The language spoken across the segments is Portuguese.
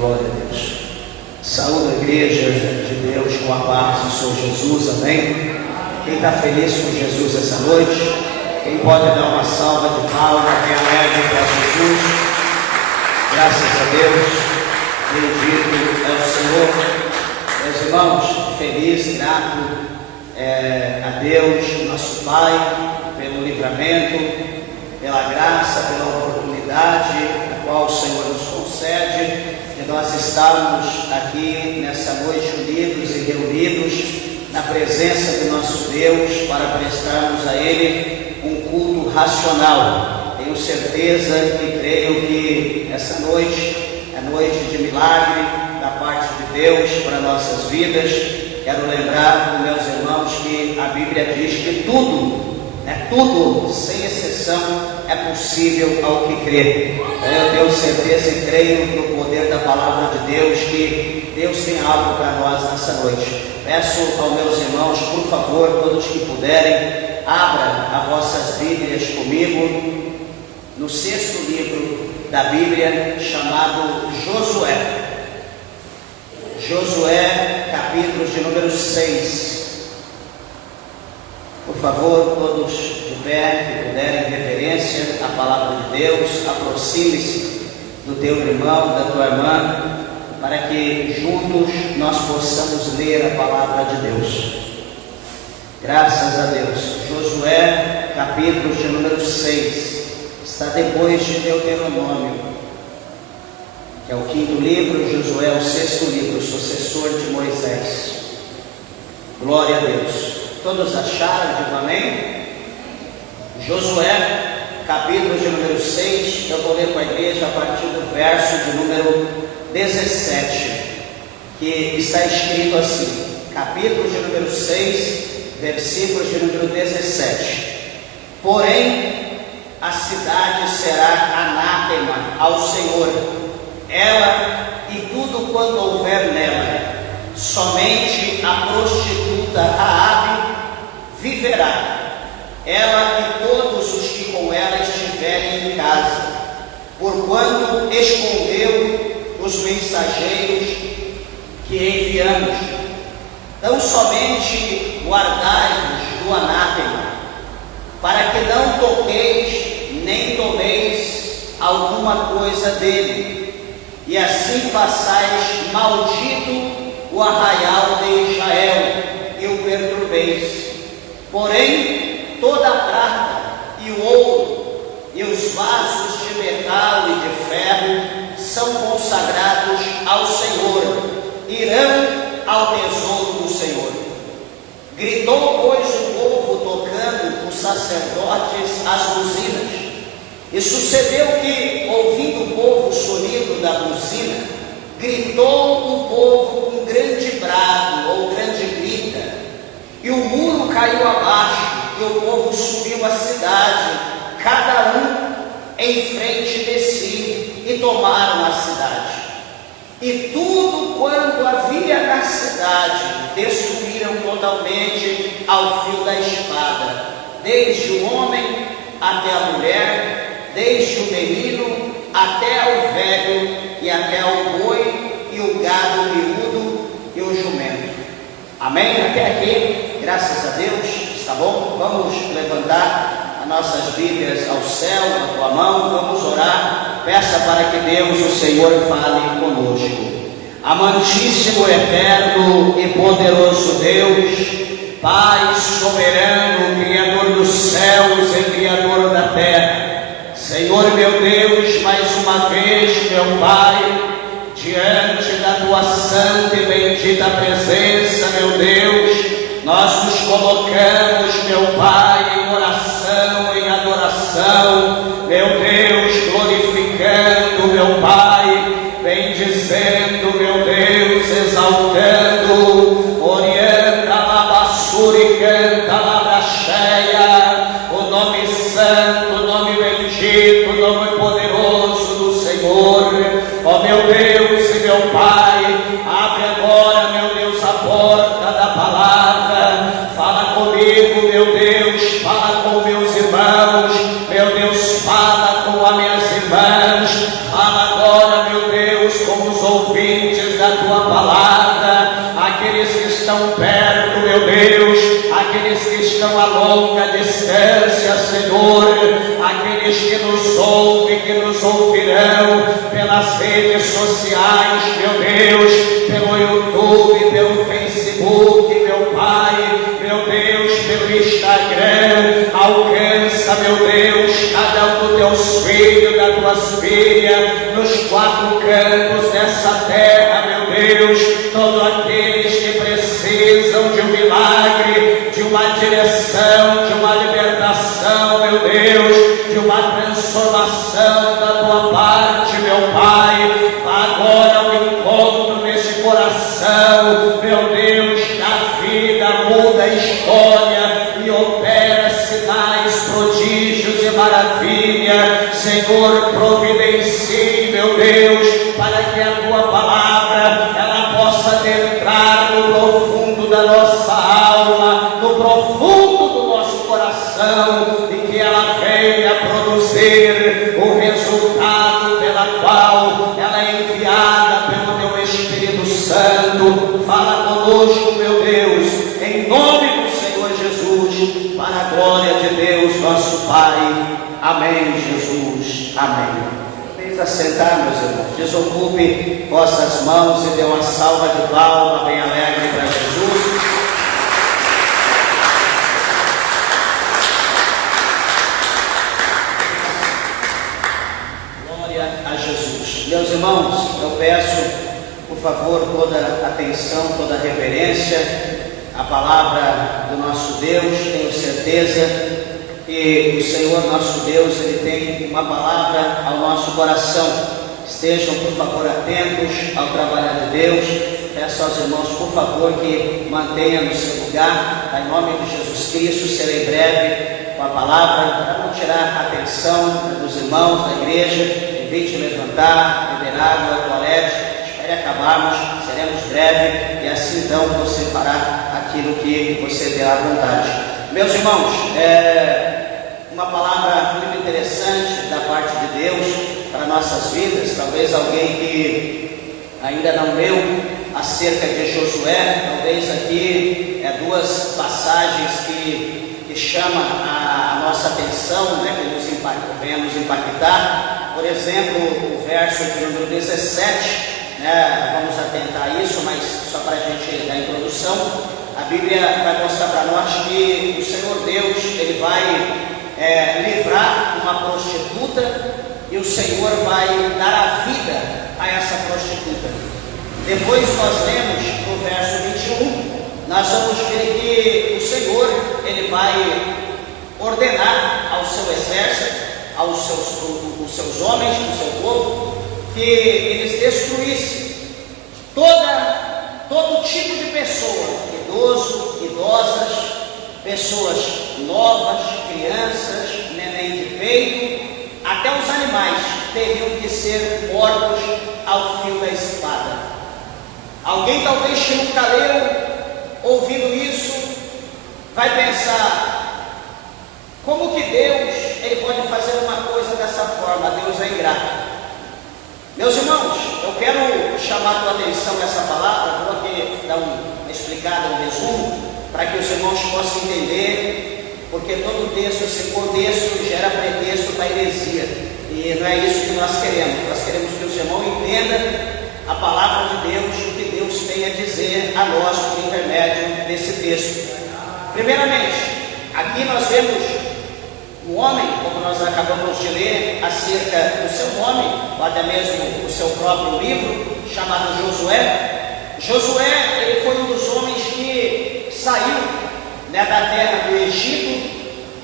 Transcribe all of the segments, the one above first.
Glória a Deus. Saúde a igreja de Deus com a paz do Senhor Jesus, amém? Quem está feliz com Jesus essa noite? Quem pode dar uma salva de palmas, bem alegre para Jesus? Graças a Deus, bendito é o Senhor. Meus irmãos, feliz, grato a Deus, nosso Pai, pelo livramento, pela graça, pela oportunidade a qual o Senhor nos concede, de nós estarmos aqui nessa noite unidos e reunidos na presença do nosso Deus para prestarmos a Ele um culto racional. Tenho certeza e creio que essa noite é noite de milagre da parte de Deus para nossas vidas. Quero lembrar, meus irmãos, que a Bíblia diz que tudo, sem exceção, é possível ao que crê. Eu tenho certeza e creio no poder da palavra de Deus, que Deus tem algo para nós nessa noite. Peço aos meus irmãos, por favor, todos que puderem, abra as vossas Bíblias comigo no 6º livro da Bíblia, chamado Josué. Josué, capítulo de número 6. Por favor, todos de pé, que puderem, em reverência à palavra de Deus, aproxime-se do teu irmão, da tua irmã, para que juntos nós possamos ler a palavra de Deus. Graças a Deus. Josué, capítulo de número 6, está depois de Deuteronômio, que é o 5º livro. Josué é o 6º livro, o sucessor de Moisés. Glória a Deus. Todos acharam? Digo amém? Josué, capítulo de número 6, eu vou ler com a igreja a partir do verso de número 17, que está escrito assim, capítulo de número 6, versículo de número 17. Porém, a cidade será anátema ao Senhor, ela e tudo quanto houver nela. Somente a prostituta Raabe viverá, ela e todos os que com ela estiverem em casa, porquanto escondeu os mensageiros que enviamos. Tão somente guardai-vos do anátema, para que não toqueis nem tomeis alguma coisa dele, e assim façais maldito o arraial de Israel e o perturbeis. Porém, toda a prata e o ouro e os vasos de metal e de ferro são consagrados ao Senhor, irão ao tesouro do Senhor. Gritou, pois, o povo, tocando os sacerdotes as buzinas. E sucedeu que, ouvindo o povo o sonido da buzina, gritou o povo com grande brado ou grande grita, e o muro caiu abaixo, e o povo subiu a cidade, cada um em frente de si, e tomaram a cidade. E tudo quanto havia na cidade destruíram totalmente ao fio da espada, desde o homem até a mulher, desde o menino até o velho, e até o boi, e o gado miúdo, e o jumento. Amém? Até aqui, graças a Deus, está bom? Vamos levantar as nossas Bíblias ao céu, na tua mão, vamos orar. Peça para que Deus, o Senhor, fale conosco. Amantíssimo, eterno e poderoso Deus, Pai soberano, Criador dos céus e Criador da terra, Senhor meu Deus, mais uma vez, meu Pai, diante da tua santa e bendita presença, meu Deus, nós nos colocamos, meu Pai, em oração, em adoração, meu Deus, glorificando, meu Pai, bendizendo, meu Deus, exaltando, orienta, labassuri, canta, labracheia, o nome santo, o nome bendito, o nome poderoso do Senhor. Ó meu Deus e meu Pai, abre agora, meu Deus, a porta da palavra, fala comigo, meu Deus, fala com meus irmãos, meu Deus, fala com as minhas irmãs, fala agora, meu Deus, com os ouvintes. tua palavra, aqueles que estão perto, meu Deus, aqueles que estão a longa distância, Senhor, aqueles que nos ouvem, que nos ouvirão pelas redes sociais, meu Deus, pelo YouTube, pelo Facebook, meu Pai, meu Deus, pelo Instagram, alcança, meu Deus, cada um dos teus filhos, das tuas filhas, nos quatro cantos dessa terra, meu Deus, todos aqueles que precisam de um milagre, de uma direção, de uma libertação, meu Deus, de uma transformação da tua parte, meu Pai, agora ao encontro neste coração, meu Deus, da vida, muda a história e opera sinais, prodígios e maravilha, Senhor, providencie, meu Deus, para que a tua palavra, ela possa adentrar no profundo da nossa alma, no profundo do nosso coração, e que ela venha produzir o resultado pela qual ela é enviada pelo teu Espírito Santo. Fala conosco, meu Deus, em nome do Senhor Jesus, para a glória de Deus, nosso Pai. Amém, Jesus. Amém. Vem assentar, meus irmãos. Desocupe vossas mãos e dê uma salva de palmas bem alegre para Jesus. Glória a Jesus. Meus irmãos, eu peço, por favor, toda atenção, toda reverência à palavra do nosso Deus. Tenho certeza que o Senhor nosso Deus, Ele tem uma palavra ao nosso coração. Estejam, por favor, atentos ao trabalho de Deus. Peço aos irmãos, por favor, que mantenham no seu lugar. Em nome de Jesus Cristo, serei breve com a palavra, para não tirar a atenção dos irmãos da igreja. Evite levantar, beber água, toalete. Espere acabarmos, seremos breve, e assim então você fará aquilo que você terá vontade. Meus irmãos, uma palavra muito interessante da parte de Deus para nossas vidas. Talvez alguém que ainda não leu acerca de Josué, talvez aqui duas passagens que chamam a nossa atenção, né, que venha nos impactar. Por exemplo, o verso de número 17, vamos atentar a isso, mas só para a gente dar a introdução. A Bíblia vai mostrar para nós que o Senhor Deus, Ele vai livrar uma prostituta, e o Senhor vai dar a vida a essa prostituta. Depois nós lemos no verso 21, nós vamos ver que o Senhor, Ele vai ordenar ao seu exército, aos seus homens, ao seu povo, que eles destruíssem todo tipo de pessoa, idoso, idosas, pessoas novas, crianças, neném de peito, até os animais teriam que ser mortos ao fio da espada. Alguém talvez que nunca leu, ouvindo isso, vai pensar: como que Deus Ele pode fazer uma coisa dessa forma? Deus é ingrato. Meus irmãos, eu quero chamar a tua atenção nessa palavra. Vou aqui dar uma explicada, um resumo, para que os irmãos possam entender, porque todo texto, esse contexto, gera pretexto para heresia, e não é isso que nós queremos. Nós queremos que os irmãos entendam a palavra de Deus, o que Deus tem a dizer a nós por intermédio desse texto. Primeiramente, aqui nós vemos um homem, como nós acabamos de ler, acerca do seu nome, ou até mesmo o seu próprio livro, chamado Josué. Josué, ele foi um dos homens que saiu, da terra do Egito,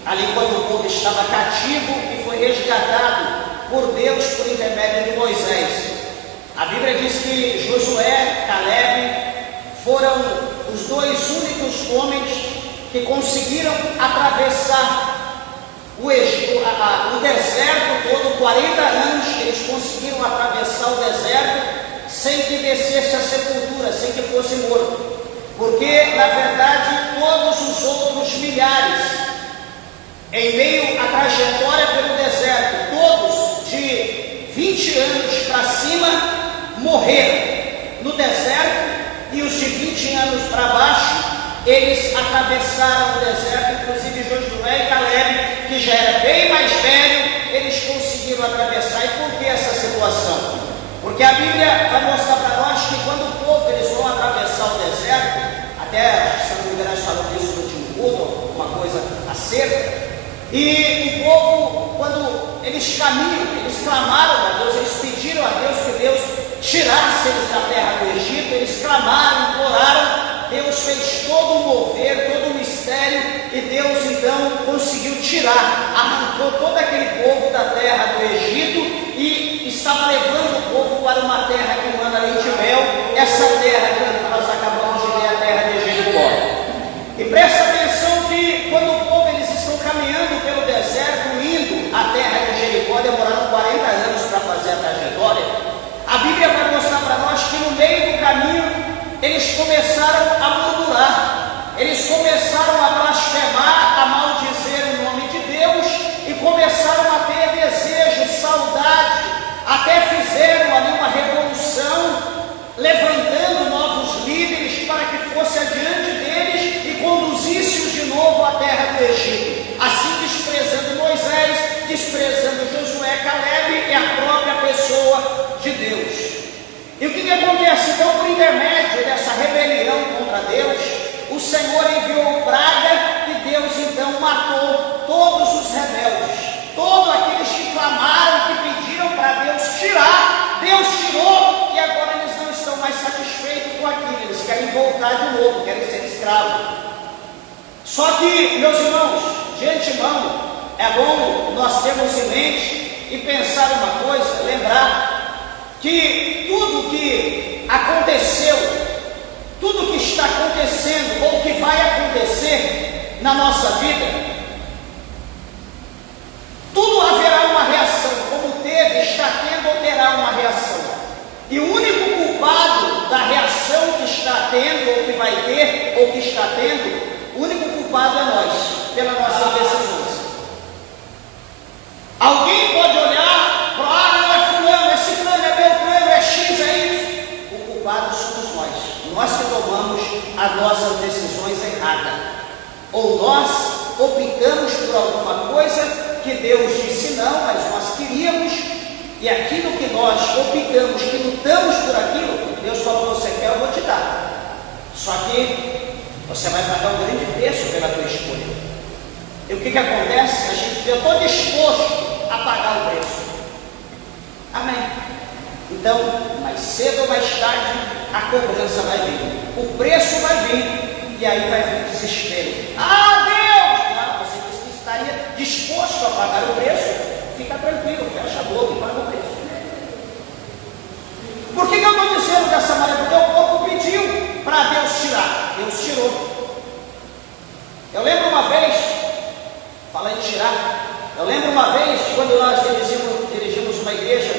ali quando o povo estava cativo, e foi resgatado por Deus por intermédio de Moisés. A Bíblia diz que Josué, Caleb, foram os dois únicos homens que conseguiram atravessar o deserto todo, 40 anos, eles conseguiram atravessar o deserto sem que descesse a sepultura, sem que fosse morto. Porque, na verdade, todos os outros milhares, em meio à trajetória pelo deserto, todos de 20 anos para cima, morreram. no deserto, e os de 20 anos para baixo, eles atravessaram o deserto. Inclusive Josué e Caleb, que já era bem mais velho, eles conseguiram atravessar. E por que essa situação? Porque a Bíblia vai mostrar para nós que quando o povo eles vão atravessar o deserto, até se não me engano nós falamos disso no último culto, uma coisa acerca, e o povo, quando eles caminham, eles clamaram a Deus, eles pediram a Deus que Deus tirasse eles da terra do Egito, eles clamaram, imploraram. Deus fez todo o mover, todo o mistério, e Deus então conseguiu tirar, arrancou todo aquele povo da terra do Egito e estava levando o povo para uma terra que manda leite e mel, essa terra que nós acabamos de ver, a terra de Jericó. E presta atenção que quando o povo eles estão caminhando pelo deserto, indo à terra de Jericó, demoraram 40 anos para fazer a trajetória. A Bíblia vai mostrar para nós que no meio do caminho eles começaram a murmurar, eles começaram a blasfemar, a maldizer o nome de Deus, e começaram a ter desejo, saudade, até fizeram ali uma revolução, levantando novos líderes para que fosse adiante deles e conduzisse-os de novo à terra do Egito, assim desprezando Moisés, desprezando Josué, Caleb e a própria pessoa de Deus. E o que acontece? Então, por intermédio dessa rebelião contra Deus, o Senhor enviou praga e Deus então matou todos os rebeldes, todos aqueles que clamaram, que pediram para Deus tirar. Deus tirou, e agora eles não estão mais satisfeitos com aquilo, eles querem voltar de novo, querem ser escravos. Só que, meus irmãos, de antemão, é bom nós termos em mente e pensar uma coisa, lembrar que tudo que aconteceu, tudo que está acontecendo ou que vai acontecer na nossa vida, tudo haverá uma reação, como teve, está tendo ou terá uma reação. E o único culpado da reação que está tendo, ou que vai ter, ou que está tendo, o único culpado é nós, pelas nossas decisões. Alguém pode olhar, não é fulano, é ciclano, é beltrano, é X, é isso. O culpado somos nós que tomamos as nossas decisões erradas. Ou nós optamos por alguma coisa que Deus disse não, mas nós queríamos, e aquilo que nós optamos, que lutamos por aquilo, Deus falou: você quer, eu vou te dar. Só que você vai pagar um grande preço pela tua escolha. E o que acontece? Eu estou disposto a pagar o preço. Amém. Então, mais cedo ou mais tarde, a cobrança vai vir. O preço vai vir. E aí vai vir o desespero. Ah, Deus! Não, você disse que estaria disposto a pagar o preço. Fica tranquilo, fecha a boca e paga o preço. Por que eu estou dizendo dessa maneira? Porque o povo pediu para Deus tirar. Deus tirou. Eu lembro uma vez, falando em tirar, eu lembro uma vez, quando nós dirigimos uma igreja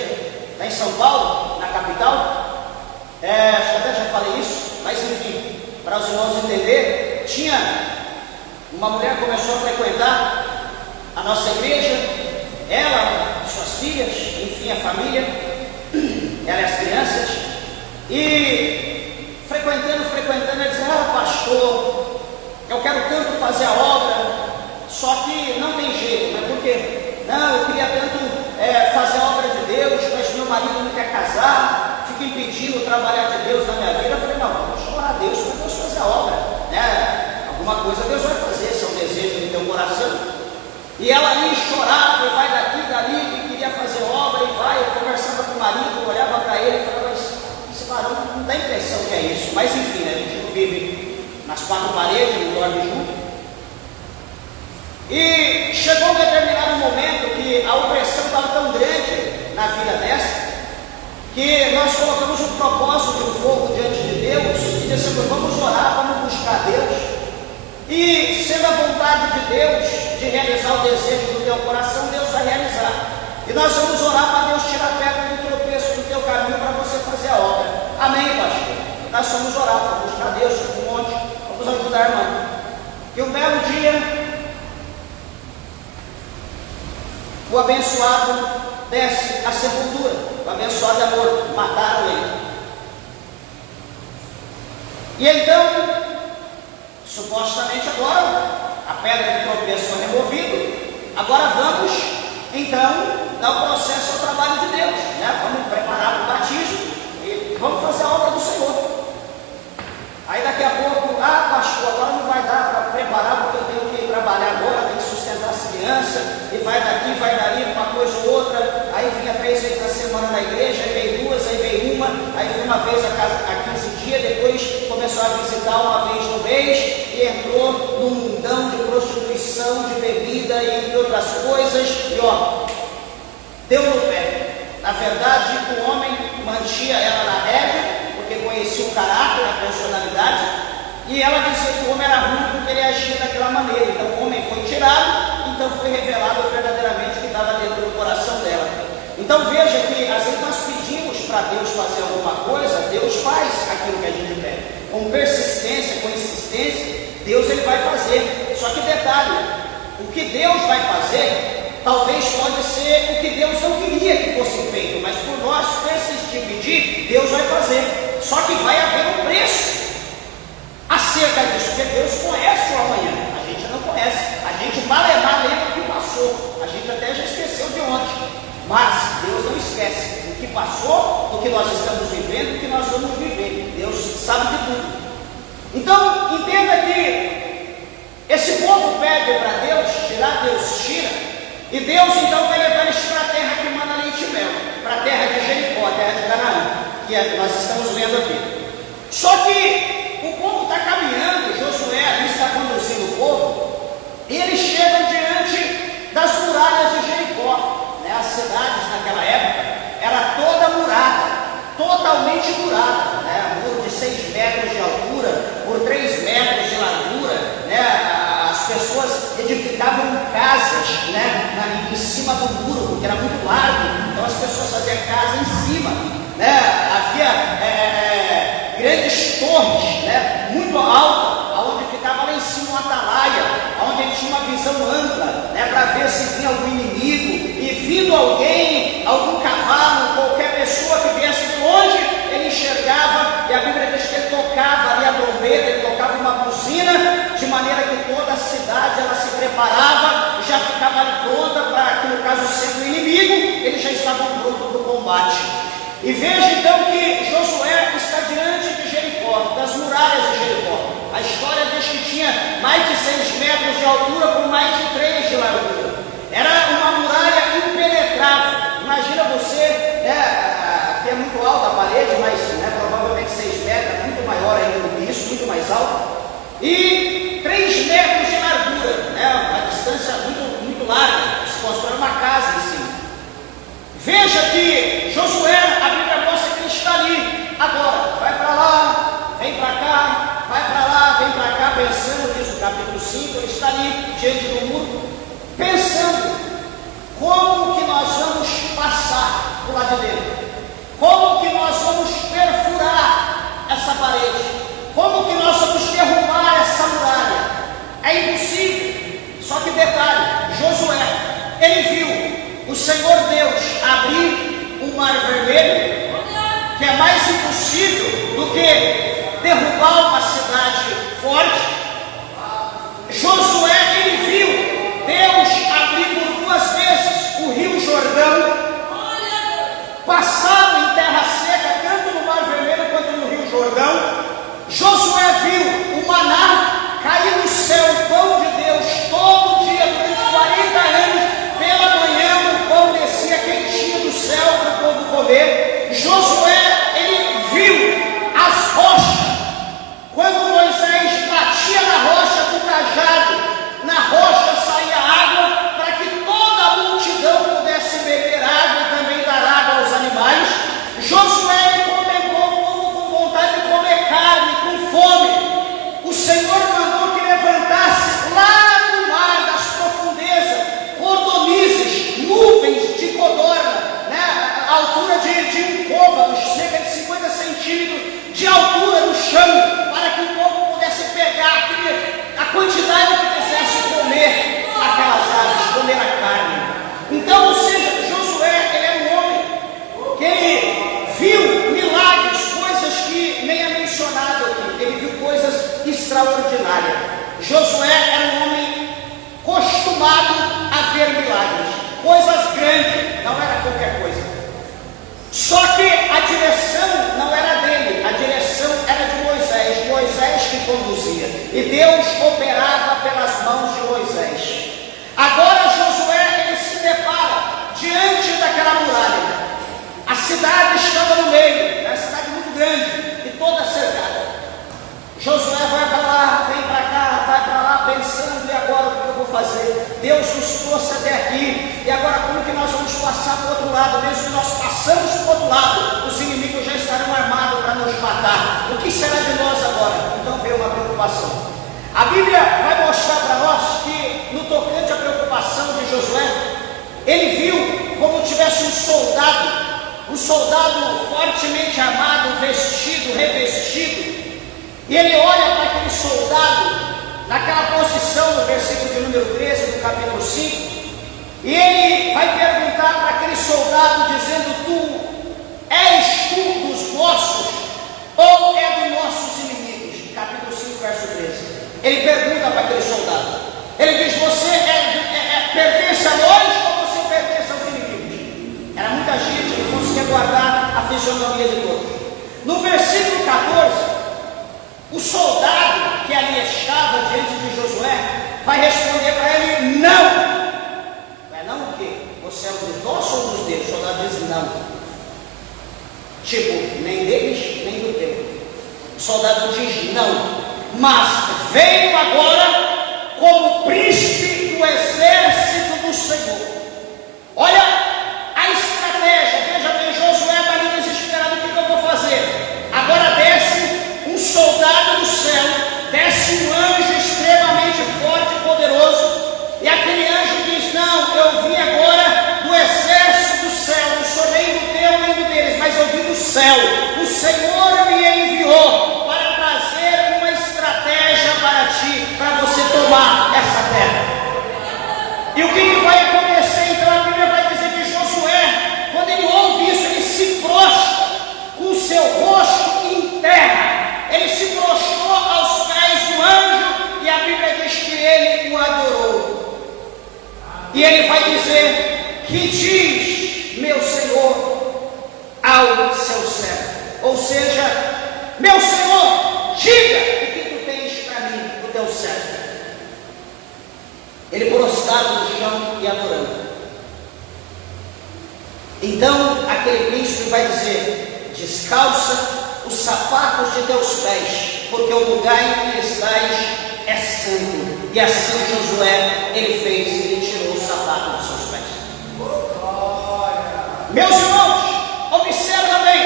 lá em São Paulo, na capital, acho que até já falei isso, mas enfim, para os irmãos entenderem, tinha uma mulher que começou a frequentar a nossa igreja, ela, suas filhas, enfim, a família, ela e as crianças, e frequentando, ela dizia: pastor, eu quero tanto fazer a obra, só que não tem jeito. Mas por quê? Não, eu queria tanto fazer a obra de Deus, mas meu marido não quer casar, fica impedindo o trabalhar de Deus na minha vida. Eu falei: não, vamos orar a Deus para Deus fazer a obra, né? Alguma coisa Deus vai fazer, esse é um desejo do teu coração. E ela ali chorava, e vai daqui, dali, que queria fazer obra, e vai, eu conversava com o marido, olhava para ele e falava: mas esse varão não dá a impressão que é isso. Mas enfim, né? A gente não vive nas quatro paredes, não dorme junto. E chegou um determinado momento que a opressão estava tão grande na vida dessa, que nós colocamos um propósito de um fogo diante de Deus e dissemos: vamos orar, vamos buscar Deus. E sendo a vontade de Deus de realizar o desejo do teu coração, Deus vai realizar. E nós vamos orar para Deus tirar a pedra do tropeço do teu caminho para você fazer a obra. Amém, pastor? Nós vamos orar para buscar Deus no monte, vamos ajudar a irmã. E um belo dia, o abençoado desce à sepultura. O abençoado é morto, mataram ele. E então, supostamente agora, a pedra de tropeço foi removida, agora vamos, então, dar o processo ao trabalho de Deus, né? Vamos preparar para o batismo e vamos fazer a obra do Senhor. Aí daqui a pouco, pastor, agora não vai dar para preparar, porque eu tenho que trabalhar agora, tenho que sustentar as crianças, e vai daqui, vai dali, uma coisa ou outra. Aí vinha 3 vezes na semana na igreja, aí veio 2, aí veio uma, aí veio uma vez a 15 dias, depois começou a visitar uma vez no mês, e entrou num mundão de prostituição, de bebida, e entre outras coisas, e deu no pé. Na verdade, o homem mantinha ela na rédea, porque conhecia o caráter, a personalidade, e ela dizia que o homem era ruim porque ele agia daquela maneira. Então o homem foi tirado, então foi revelado verdadeiramente o que estava dentro do coração dela. Então veja que às vezes nós pedimos para Deus fazer alguma coisa, Deus faz aquilo que a gente pede. Com persistência, com insistência, Deus ele vai fazer. Só que detalhe, o que Deus vai fazer, talvez pode ser o que Deus não queria que fosse feito, mas por nós persistir e pedir, Deus vai fazer. Só que vai haver um preço acerca disso, porque Deus conhece o amanhã, a gente não conhece, a gente malemar lembra o que passou, a gente até já esqueceu de ontem, mas Deus não esquece do que passou, do que nós estamos vivendo, do que nós vamos viver. Deus sabe de tudo. Então entenda que esse povo pede para Deus tirar, Deus tira, e Deus então vai levar eles para a terra que mana leite e mel, para a terra de Jericó, a terra de Canaã, que nós estamos lendo aqui. Só que o povo está caminhando, Josué ali está conduzindo o povo, e eles chegam diante das muralhas de Jericó, né? As cidades naquela época era toda murada, totalmente murada, né? Muro de 6 metros de altura por 3 metros de largura, né? As pessoas edificavam casas, né? Em cima do muro, porque era muito largo, então as pessoas faziam casa em cima, né? Havia grandes torres, né? Muito altas, onde ficava lá em cima uma atalaia, onde ele tinha uma visão ampla, né? Para ver se vinha algum inimigo, e vindo alguém, algum cavalo, qualquer pessoa que viesse de longe, ele enxergava, e a Bíblia diz que ele tocava ali a trombeta, ele tocava uma buzina, de maneira que toda a cidade ela se preparava, já ficava ali pronta para que, no caso sendo o inimigo, eles já estavam prontos para o combate. E veja então que Josué está diante de Jericó, das muralhas de Jericó. A história diz que tinha mais de 6 metros de altura por mais de 3 de largura. Era uma muralha impenetrável. Imagina você, que é muito alta a parede, mas provavelmente 6 metros, é muito maior ainda do que isso, muito mais alto. E 3 metros de largura, uma distância muito, muito larga. Se constrói uma casa em cima. Veja que Josué, a Bíblia mostra que ele está ali. Agora, vai para lá, vem para cá, vai para lá, vem para cá, pensando, diz no capítulo 5, ele está ali diante do muro, pensando como que nós vamos passar do lado de dentro, como que nós vamos perfurar essa parede, como que nós vamos derrubar essa muralha. É impossível. Só que detalhe, Josué, ele viu o Senhor Deus abrir o mar vermelho, que é mais impossível do que derrubar uma cidade forte. Josué, ele viu Deus abrir por 2 vezes o rio Jordão, passado em terra seca, tanto no mar vermelho quanto no rio Jordão. Josué viu o maná cair do céu, o pão de Deus, todo dia durante 40 anos, pela manhã o pão descia quentinho do céu para o povo comer. Josué, ele viu as rochas, quando Moisés batia na rocha com o cajado, na rocha saía água, para que toda a multidão pudesse beber água e também dar água aos animais. Josué, ele contemplou o povo com vontade de comer carne, com fome. O Senhor mandou que levantasse lá no mar das profundezas, cordonizes, nuvens de codorna, a altura de um côvado, cerca de 50 centímetros de altura no chão, para que o povo pudesse pegar a quantidade que quisesse comer aquelas aves, comer a carne. Então, ou seja, Josué, ele era um homem que ele viu milagres, coisas que nem é mencionado aqui. Ele viu extraordinária. Josué era um homem acostumado a ver milagres, coisas grandes, não era qualquer coisa. Só que a direção não era dele, a direção era de Moisés que conduzia, e Deus operava pelas mãos de Moisés. Agora Josué, ele se depara diante daquela muralha. A cidade estava no meio, era uma cidade muito grande e toda cercada. Josué vai para lá, vem para cá, vai para lá, pensando: e agora o que eu vou fazer? Deus nos trouxe até aqui, e agora como que nós vamos passar para o outro lado? Mesmo que nós passamos para o outro lado, os inimigos já estarão armados para nos matar. O que será de nós agora? Então veio uma preocupação. A Bíblia vai mostrar para nós que, no tocante à preocupação de Josué, ele viu como tivesse um soldado fortemente armado, vestido, revestido. E ele olha para aquele soldado, naquela posição, no versículo de número 13 do capítulo 5, e ele vai perguntar para aquele soldado, dizendo: és tu dos nossos, ou é dos nossos inimigos? Capítulo 5, verso 13. Ele pergunta para aquele soldado, ele diz: você pertence a nós, ou você pertence aos inimigos? Era muita gente, ele conseguia guardar a fisionomia de todos. No versículo 14, o soldado que ali estava diante de Josué vai responder para ele: não. Mas não o quê? Você é um dos nossos ou dos deles? O soldado diz: não. Tipo, nem deles, nem do teu. O soldado diz: não. Mas veio agora como príncipe do exército do Senhor. Olha a estratégia. Veja bem, Josué está ali desesperado: o que eu vou fazer? Agora desce um soldado do céu, desce um anjo extremamente forte e poderoso, e aquele anjo diz: não, eu vim agora do exército do céu, não sou nem do teu nem do deles, mas eu vim do céu. O Senhor me enviou para trazer uma estratégia para ti, para você tomar essa terra. E o que vai acontecer? Então a Bíblia vai dizer que Josué, quando ele ouve isso, ele se prostra com o seu rosto em terra. Ele se prostrou aos pés do anjo, e a Bíblia diz que ele o adorou. E ele vai dizer: que diz meu Senhor ao seu servo? Ou seja, meu Senhor, diga o que tu tens para mim, o teu servo. Ele prostrado no chão e adorando. Então aquele príncipe vai dizer: descalça os sapatos de teus pés, porque o lugar em que estás é santo. E assim Josué, ele fez, e ele tirou o sapato dos seus pés. Meus irmãos, observa bem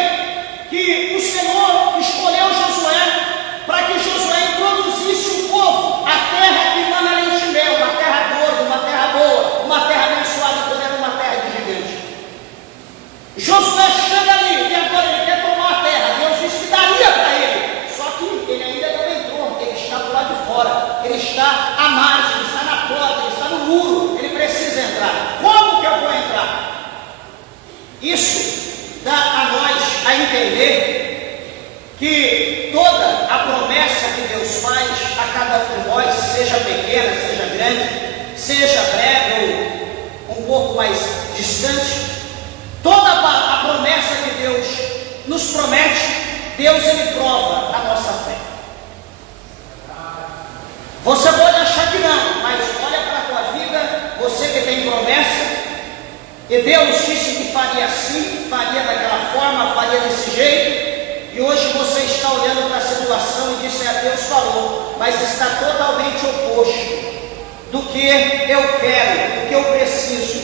que o Senhor escolheu Josué para que Josué introduzisse o povo à terra que mana leite e mel, uma terra gorda, uma terra boa, uma terra abençoada, porém era uma terra de gigante. Josué chega ali e agora ele quer tomar a terra. Deus disse que daria para ele, só que ele ainda não entrou, ele está do lado de fora, ele está à margem, ele está na porta, ele está no muro, ele precisa entrar. Como que eu vou entrar? Isso dá a nós a entender que toda a promessa que Deus faz a cada um de nós, seja pequena, seja grande, seja breve ou um pouco mais distante, toda a promessa que Deus nos promete, Deus ele prova a nossa fé. Você pode achar que não, mas olha para a tua vida, você que tem promessa, e Deus disse que faria assim, faria daquela forma, faria desse jeito, e hoje você está olhando para a situação e disse: Deus falou, mas está totalmente oposto do que eu quero, do que eu preciso.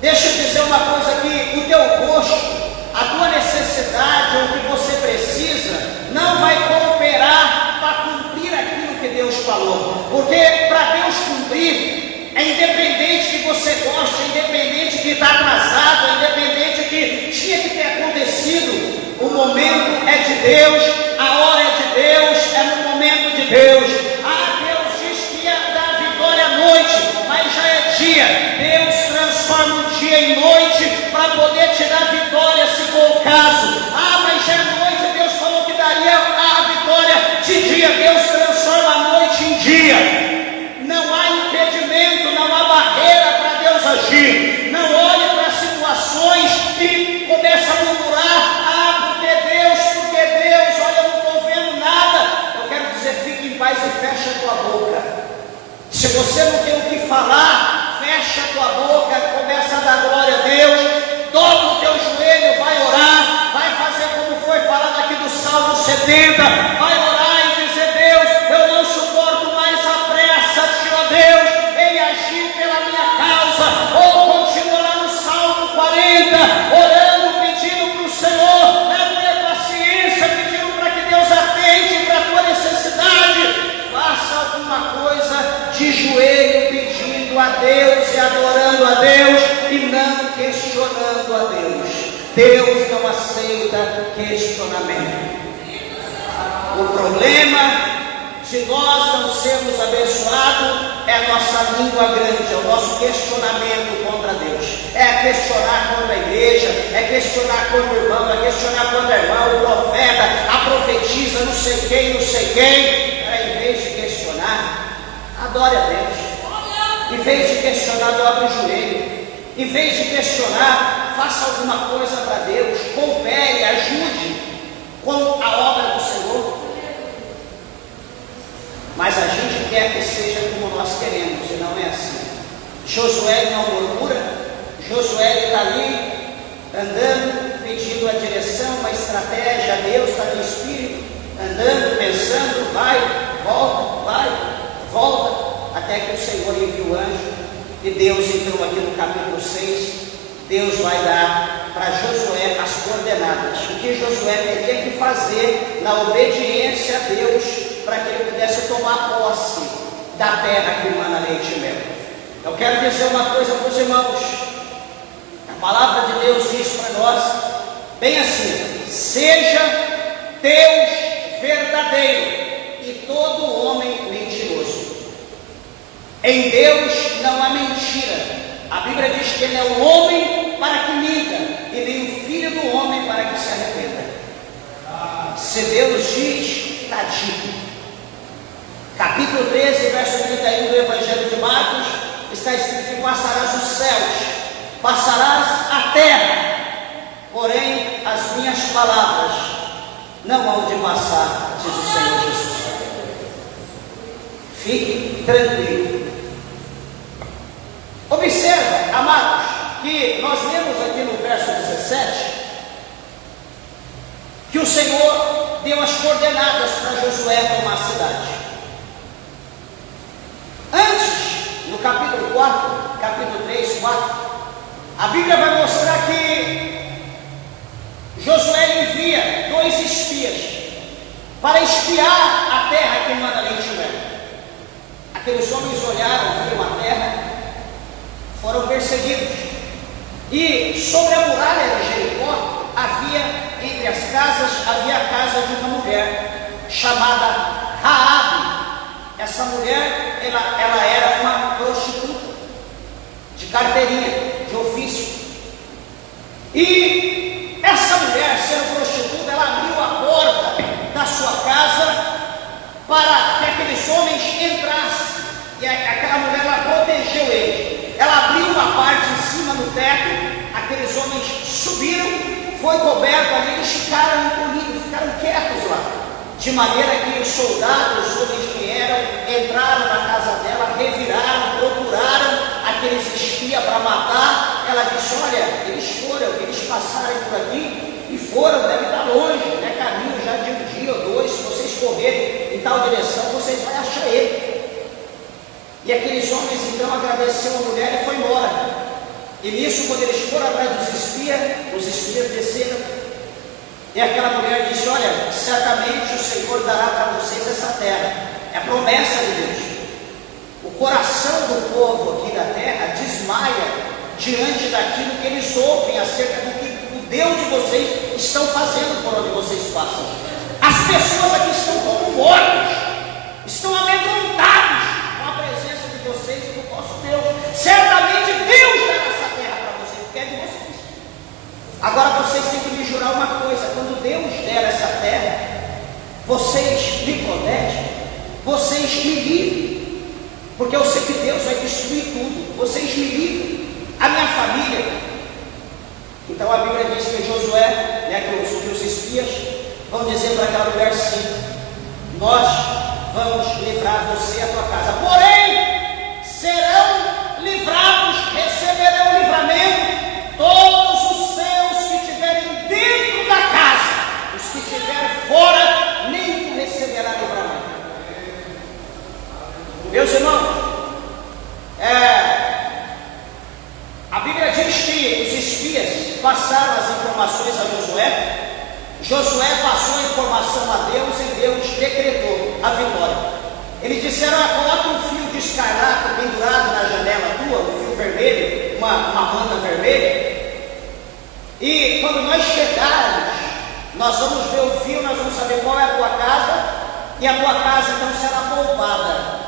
Deixa eu dizer uma coisa aqui: o teu gosto, a tua necessidade, ou o que você precisa, não vai cooperar para cumprir aquilo que Deus falou, porque para Deus cumprir, é independente que você goste, é independente que está atrasado, é independente que tinha que ter acontecido, o momento é de Deus, a hora é de Deus, é no momento de Deus. Deus disse que ia dar vitória à noite, mas já é dia. Deus transforma o dia em noite para poder te dar vitória se for o caso. Mas já é noite, Deus falou que daria a vitória de dia. Deus transforma você não tem o que falar, fecha a tua boca, começa a dar glória a Deus, dobra o teu joelho, vai orar, vai fazer como foi falado aqui do Salmo 70, vai orar e dizer: Deus, eu não suporto mais a pressa, ó Deus, em agir pela minha causa. Ou continua lá no Salmo 40, orando, pedindo para o Senhor, na minha paciência, pedindo para que Deus atende para a tua necessidade. Faça alguma coisa de joelho, pedindo a Deus e adorando a Deus e não questionando a Deus. Deus não aceita questionamento. O problema de nós não sermos abençoados é a nossa língua grande, é o nosso questionamento contra Deus. É questionar contra a igreja, é questionar contra o irmão, é questionar contra a irmã, o profeta, a profetisa, não sei quem, não sei quem. Em vez de questionar, adore a Deus. Em vez de questionar, dobre o joelho. Em vez de questionar, faça alguma coisa para Deus, coopere, ajude com a obra do Senhor. Mas a gente quer que seja como nós queremos, e não é assim. Josué não murmura, Josué está ali, andando, pedindo a direção, a estratégia, a Deus está no Espírito, andando, pensando, vai, volta, até que o Senhor envia o anjo, e Deus, então, aqui no capítulo 6, Deus vai dar para Josué as coordenadas, o que Josué teria que fazer na obediência a Deus, para que ele pudesse tomar posse da terra que emana leite e mel. Eu quero dizer uma coisa para os irmãos, a palavra de Deus diz para nós, bem assim: seja Deus verdadeiro e todo homem mentiroso. Em Deus não há mentira. A Bíblia diz que Ele é o homem para que minta, e nem o filho do homem para que se arrependa. Se Deus diz, está dito. Capítulo 13, verso 31 do Evangelho de Marcos, está escrito que passarás os céus, passarás a terra, porém as minhas palavras não hão de passar, diz o Senhor Jesus. Fique tranquilo. Observa, amados, que nós lemos aqui no verso 17, que o Senhor deu as coordenadas para Josué tomar a cidade. Antes, no capítulo 4, capítulo 3, 4, a Bíblia vai mostrar que Josué envia 2 espias para espiar a terra que emana leite e mel. Aqueles homens olharam, viram a terra, foram perseguidos, e sobre a muralha de Jericó havia, entre as casas, havia a casa de uma mulher chamada Raabe. Essa mulher, ela era uma prostituta de carteirinha, de ofício, e essa mulher, sendo prostituta, ela abriu a porta da sua casa para que aqueles homens entrassem, e aquela mulher, ela protegeu eles. Ela abriu uma parte em cima no teto, aqueles homens subiram, foi coberto ali, eles ficaram encolhidos, ficaram quietos lá, de maneira que os soldados, os homens vieram, entraram na casa dela, reviraram, procuraram aqueles espias para matar. Ela disse: olha, eles passaram por aqui e foram, deve estar longe, né? Caminho já de um dia ou 2, se vocês correrem em tal direção, vocês vão achar ele. E aqueles homens então agradeceram a mulher e foi embora. E nisso, quando eles foram atrás dos espias, os espias desceram, e aquela mulher disse: olha, certamente o Senhor dará para vocês essa terra. É promessa de Deus. O coração do povo aqui da terra desmaia diante daquilo que eles ouvem acerca do que o Deus de vocês estão fazendo por onde vocês passam. As pessoas aqui estão como mortos, estão amedrontados com a presença de vocês e do vosso Deus. Certamente Deus dará essa terra para vocês, porque é de vocês. Agora vocês têm que me jurar uma coisa: quando Deus der essa terra, vocês me protegem, vocês me livrem, porque eu sei que Deus vai destruir tudo. Vocês me livrem, a minha família. Então a Bíblia diz que Josué, que os espias vão dizer para aquela mulher: sim, nós vamos livrar você e a tua casa, porém Josué. Josué passou a informação a Deus e Deus decretou a vitória. Eles disseram: coloca um fio de escarlate pendurado na janela tua, um fio vermelho, uma manta vermelha, e quando nós chegarmos, nós vamos ver o fio, nós vamos saber qual é a tua casa, e a tua casa então será poupada.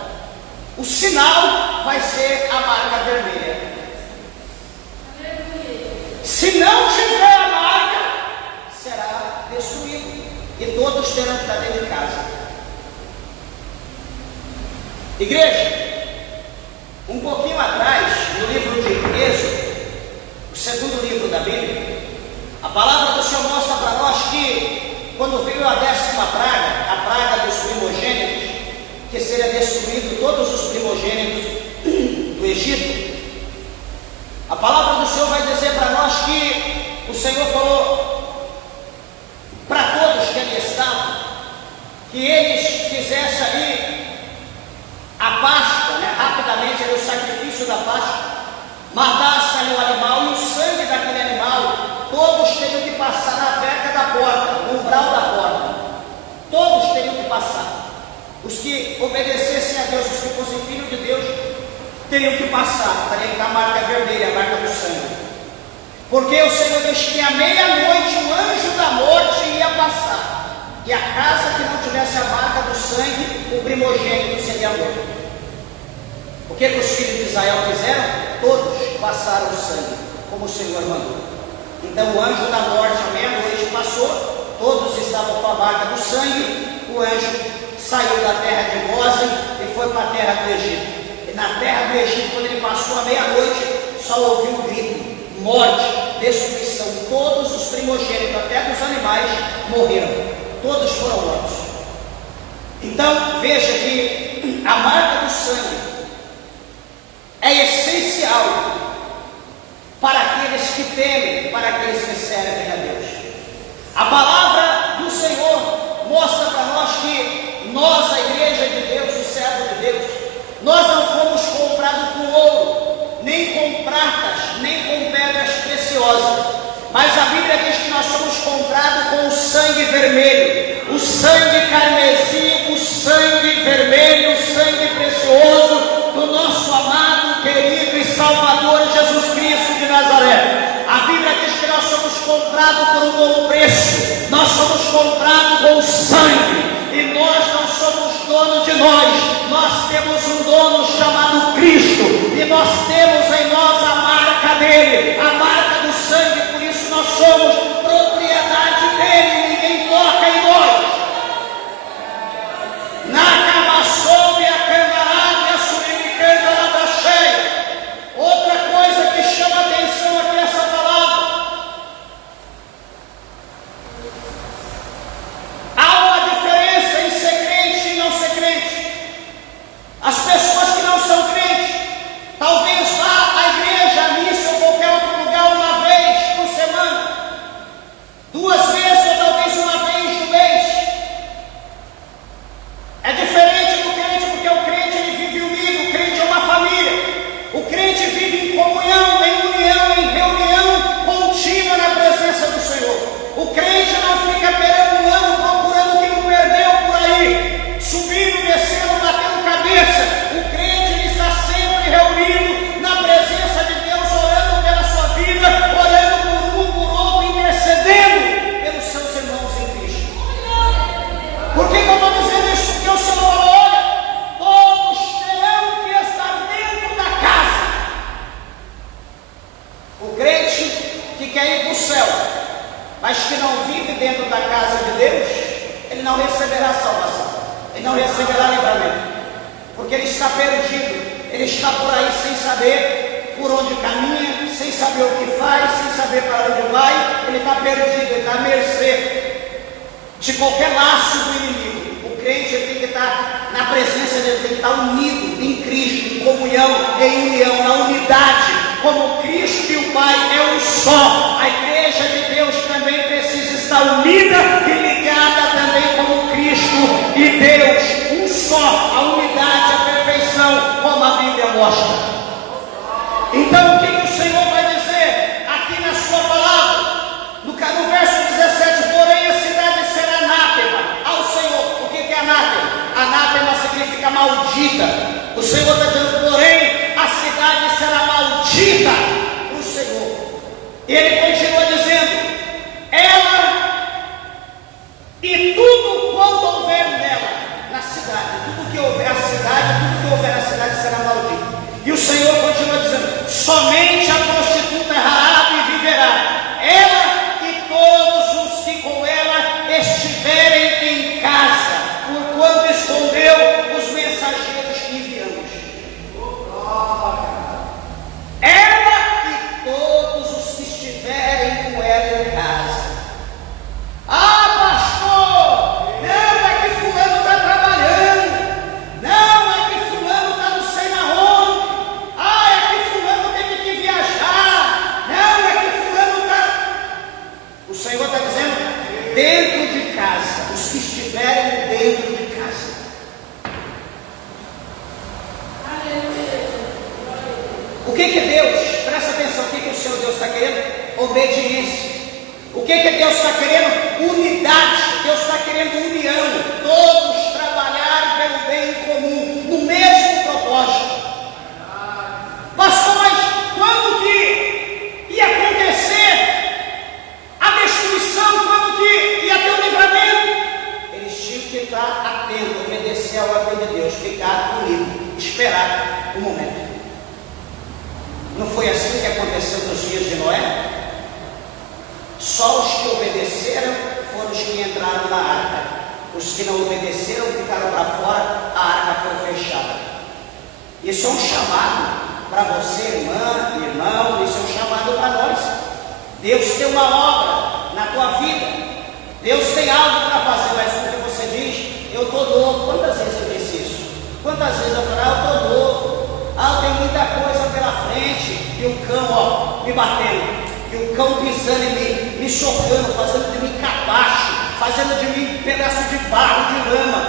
O sinal vai ser a marca vermelha. Se não tiver a marca, será destruído, e todos terão que estar dentro de casa. Igreja, um pouquinho atrás, no livro de Êxodo, o segundo livro da Bíblia, a palavra do Senhor mostra para nós que quando veio a 10ª praga, a praga dos primogênitos, que seria destruído todos os primogênitos do Egito, a palavra do Senhor vai dizer para nós que o Senhor falou para todos que ali estavam, que eles fizessem ali a Páscoa, rapidamente era o sacrifício da Páscoa, matasse ali o animal, e o sangue daquele animal, todos teriam que passar na verga da porta, no umbral da porta, todos teriam que passar. Os que obedecessem a Deus, os que fossem filhos de Deus, teriam que passar, teriam que dar a marca vermelha, a marca do sangue. Porque o Senhor disse que à meia-noite o anjo da morte ia passar, e a casa que não tivesse a marca do sangue, o primogênito seria morto. O que os filhos de Israel fizeram? Todos passaram o sangue, como o Senhor mandou. Então o anjo da morte à meia-noite passou, todos estavam com a marca do sangue. O anjo saiu da terra de Gósen e foi para a terra do Egito. E na terra do Egito, quando ele passou à meia-noite, só ouviu um grito: morte, destruição. Todos os primogênitos, até dos animais, morreram. Todos foram mortos. Então veja que a marca do sangue é essencial para aqueles que temem, para aqueles que servem a Deus. A palavra do Senhor mostra para nós que nós, a igreja de Deus, o servo de Deus, nós não fomos comprados com ouro, nem com pratas, nem com pedras preciosas, mas a Bíblia diz que nós somos comprados com o sangue vermelho, o sangue carmesim, o sangue vermelho, o sangue precioso do nosso amado, querido e Salvador Jesus Cristo de Nazaré. A Bíblia diz que nós somos comprados por um bom preço, nós somos comprados com sangue, e nós não somos donos de nós temos um dono chamado Cristo, e nós temos em nós a marca dele, a marca do sangue, por isso nós somos propriedade dele, ninguém toca em nós. Na camaçou e a candarada e a surimicanda lá da cheia. Outra coisa que chama atenção aqui essa palavra: há uma diferença em ser crente e não ser crente. As pessoas que não são crentes, talvez vá à igreja, à missa ou qualquer outro lugar uma vez por semana, 2 vezes ou talvez uma vez no mês. É diferente do crente, porque o crente ele vive unido, o crente é uma família. O crente vive em comunhão, em união, em reunião contínua na presença do Senhor. O crente não fica perambulando, procurando o que não perdeu por aí, subindo, descendo, batendo cabeça. O crente ele está sempre reunido na presença de Deus, orando pela sua vida, orando por um, por outro, intercedendo pelos seus irmãos em Cristo. Por que eu estou dizendo isso? Porque o Senhor falou: olha, todos terão que estar dentro da casa. O crente que quer ir para o céu, mas que não vive dentro da casa de Deus, ele não receberá salvação, ele não receberá livramento, porque ele está perdido, ele está por aí sem saber por onde caminha, sem saber o que faz, sem saber para onde vai. Ele está perdido, ele está à mercê de qualquer laço do inimigo. O crente ele tem que estar na presença dele, tem que estar unido em Cristo, em comunhão, em união, na unidade, como Cristo e o Pai é um só. A igreja de Deus também precisa estar unida e ligada também como Cristo e Deus, um só, a unidade, a perfeição, como a Bíblia mostra. Então o que o Senhor vai dizer aqui na sua palavra, no verso 17? Senhor está dizendo, porém, a cidade será maldita do Senhor. Ele continua dizendo, ela e tudo quanto houver nela, na cidade, tudo que houver a cidade, tudo que houver na cidade será maldito. E o Senhor continua dizendo, somente a prostituta Raabe viverá, ela e todos os que com ela estiverem em casa, porquanto escondeu os mensageiros que enviamos. Ela e todos os que estiverem com ela em casa. Ah, pastor, não é que fulano está trabalhando, não é que fulano está não sei na onde, ah, é que fulano teve que viajar, não é que fulano está... O Senhor está dizendo, dentro de casa, os que estiverem dentro de casa. O que Deus, presta atenção, o que o Senhor Deus está querendo? Obediência. O que Deus está querendo? Unidade. Deus está querendo união. Todos trabalharem pelo bem comum, no mesmo propósito. Pastor, mas quando que ia acontecer a destruição? Quando que ia ter o livramento? Eles tinham que estar atentos, obedecer a ordem de Deus, ficar unidos, esperar o momento. Não foi assim que aconteceu nos dias de Noé? Só os que obedeceram foram os que entraram na arca. Os que não obedeceram ficaram para fora, a arca foi fechada. Isso é um chamado para você, irmã, irmão, isso é um chamado para nós. Deus tem uma obra na tua vida. Deus tem algo para fazer, mas como você diz, eu estou novo. Quantas vezes eu disse isso? Quantas vezes eu falei, eu estou novo. Tem muita coisa pela frente. E o cão, me batendo. E o cão pisando em mim, me socando, fazendo de mim capacho, fazendo de mim um pedaço de barro, de lama.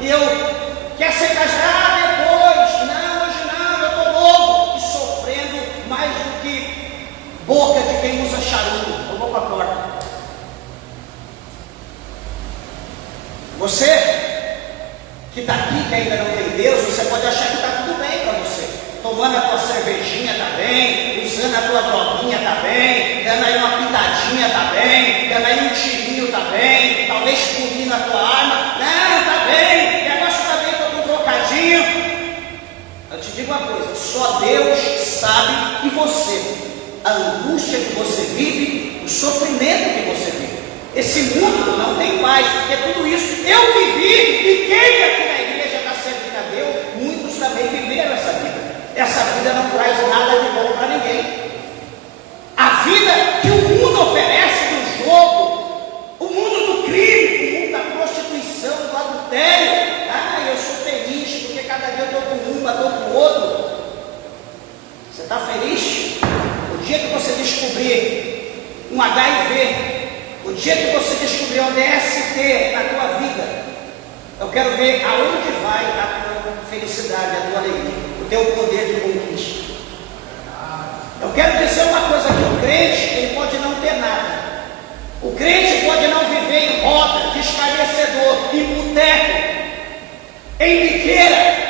E eu, quer ser casado depois? Não, hoje não, eu estou novo. E sofrendo mais do que boca de quem usa charuto. Eu vou para a porta. Você que está aqui, que ainda não tem Deus, você pode achar que está tudo bem para você. Tomando a tua cervejinha está bem, usando a tua droguinha está bem, dando aí uma pitadinha está bem, dando aí um tirinho está bem, talvez punindo a tua arma. Não, está bem, o negócio está bem, estou com um trocadinho. Eu te digo uma coisa, só Deus sabe e você, a angústia que você vive, o sofrimento que você vive. Esse mundo não tem paz, porque tudo isso eu vivi, e quem aqui na igreja está servindo a Deus, muitos também viveram essa vida. Essa vida não traz nada de bom para ninguém. A vida que o mundo oferece no jogo, o mundo do crime, o mundo da prostituição, do adultério. Ah, eu sou feliz porque cada dia eu estou com um, estou com outro. Você está feliz? O dia que você descobrir um HIV, o dia que você descobrir um DST na tua vida, eu quero ver aonde vai a tua felicidade, a tua alegria, o teu poder de conquista. Eu quero dizer uma coisa aqui, o crente, ele pode não ter nada. O crente pode não viver em roda, de esclarecedor, em boteco, em biqueira.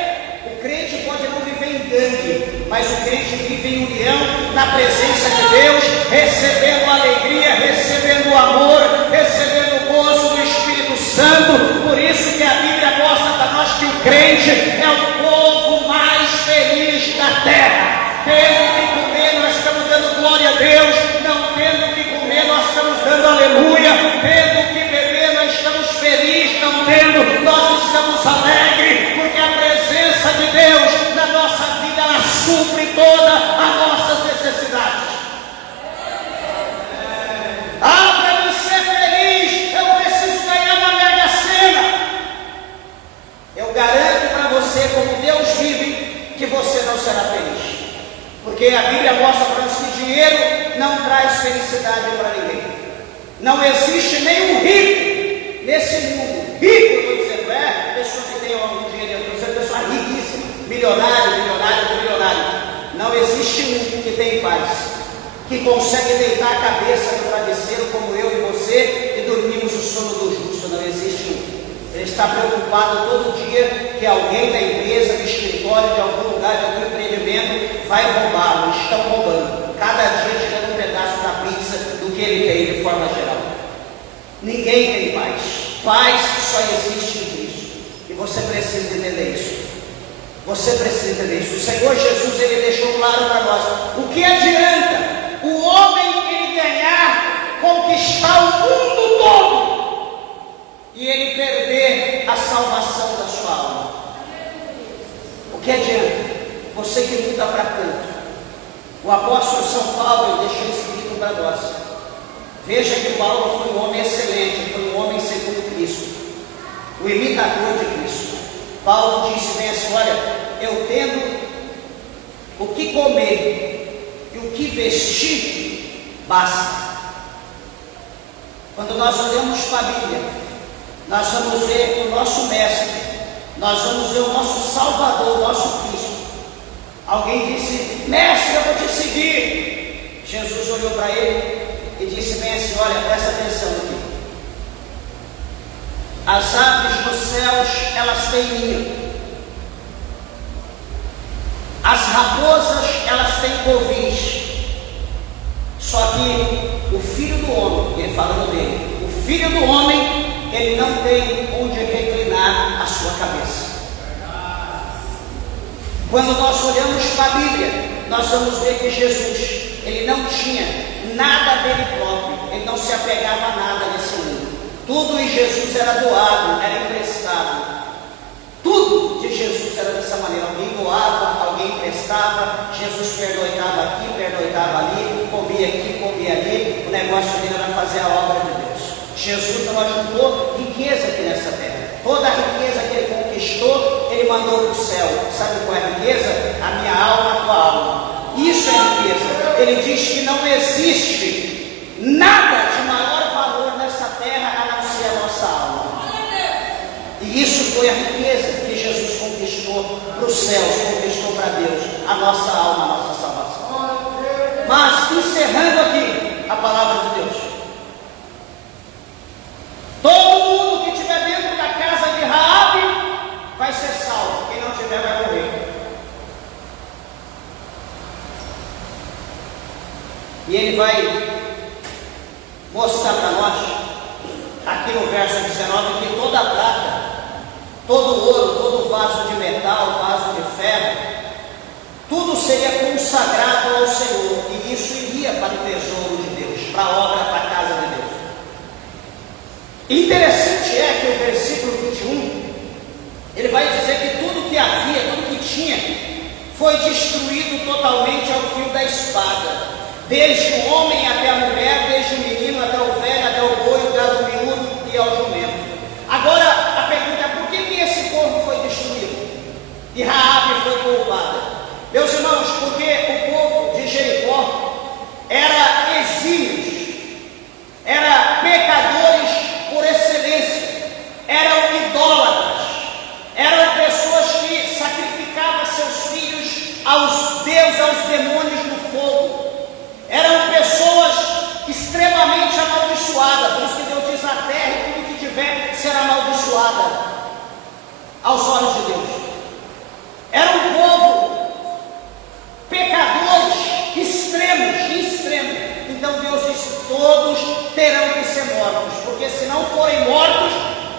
O crente pode não viver em gangue, mas o crente vive em união, na presença de Deus, recebendo alegria, recebendo amor, recebendo o gozo do Espírito Santo. Por isso que a Bíblia mostra para nós que o crente é o povo mais feliz da terra. Tendo que comer, nós estamos dando glória a Deus. Não tendo que comer, nós estamos dando aleluia. Tendo que beber, nós estamos felizes. Não tendo, nós estamos alegres, porque a presença de Deus na nossa vida, ela supre todas as nossas necessidades. Para me ser feliz, eu preciso ganhar na Mega Sena. Eu garanto para você, como Deus vive, que você não será feliz. Porque a Bíblia mostra para nós que dinheiro não traz felicidade para ninguém. Não existe nenhum rico nesse mundo. Rico, eu estou dizendo, é pessoa que tem algum dinheiro, eu estou dizendo pessoa riquíssima, milionário. Não existe um que tem paz, que consegue deitar a cabeça no travesseiro como eu e você e dormimos o sono do justo. Não existe um. Ele está preocupado todo dia que alguém da empresa, do escritório, de algum lugar, de algum empreendimento vai roubá-lo, estão roubando. Cada dia tirando um pedaço da pizza do que ele tem de forma geral. Ninguém tem paz. Paz só existe em Cristo. E você precisa entender isso. Você precisa entender isso. O Senhor Jesus, ele deixou claro para nós. O que adianta o homem ele ganhar, conquistar o mundo todo e ele perder a salvação da sua alma? O que adianta? Você que luta para tanto. O apóstolo São Paulo deixou escrito para nós. Veja que Paulo foi um homem excelente, foi um homem segundo Cristo, o imitador de Cristo. Paulo disse bem assim: olha, eu tendo o que comer e o que vestir, basta. Quando nós olhamos para a Bíblia, nós vamos ver o nosso mestre, nós vamos ver o nosso Salvador, o nosso Cristo. Alguém disse: mestre, eu vou te seguir. Jesus olhou para ele e disse bem assim: olha, presta atenção aqui. As aves dos céus, elas têm ninho. As raposas, elas têm covis. Só que o Filho do Homem, ele falando dele, o Filho do Homem, ele não tem onde reclinar a sua cabeça. Quando nós olhamos para a Bíblia, nós vamos ver que Jesus, ele não tinha nada dele próprio, ele não se apegava a nada nesse mundo. Tudo em Jesus era doado, era emprestado. Tudo de Jesus era dessa maneira. Alguém doava, alguém emprestava. Jesus perdoitava aqui, perdoitava ali, comia aqui, comia ali. O negócio dele era fazer a obra de Deus. Jesus não ajuntou riqueza aqui nessa terra. Toda a riqueza que ele conquistou, ele mandou para o céu. Sabe qual é a riqueza? A minha alma, a tua alma. Isso é riqueza. Ele diz que não existe nada de maior valor nessa terra a não ser a nossa alma. E isso foi a riqueza que Jesus conquistou para os céus, conquistou para Deus, a nossa alma, a nossa salvação. Mas, encerrando aqui a palavra de Deus, todo mundo que estiver dentro da casa de Raabe vai ser salvo, quem não tiver vai morrer. E ele vai mostrar para nós, aqui no verso 19, que toda prata, todo ouro, todo vaso de metal, vaso de ferro, tudo seria consagrado ao Senhor, e isso iria para o tesouro de Deus, para a obra, para a casa de Deus. Interessante é que o versículo 21, ele vai dizer que tudo que havia, tudo que tinha, foi destruído totalmente ao fio da espada. Desde o homem até a mulher, desde o menino até o velho, até o boi, o gado miúdo e ao jumento. Agora, a pergunta é: por que esse povo foi destruído? E Raabe foi culpada? Meus irmãos, porque o povo de Jericó era exímios, era pecadores por excelência, eram idólatras, eram pessoas que sacrificavam seus filhos aos deuses, aos demônios do fogo. Eram pessoas extremamente amaldiçoadas. Por isso que Deus diz: a terra e tudo que tiver será amaldiçoada aos olhos de Deus. Era um povo pecadores extremos. Então Deus disse: todos terão que ser mortos, porque se não forem mortos,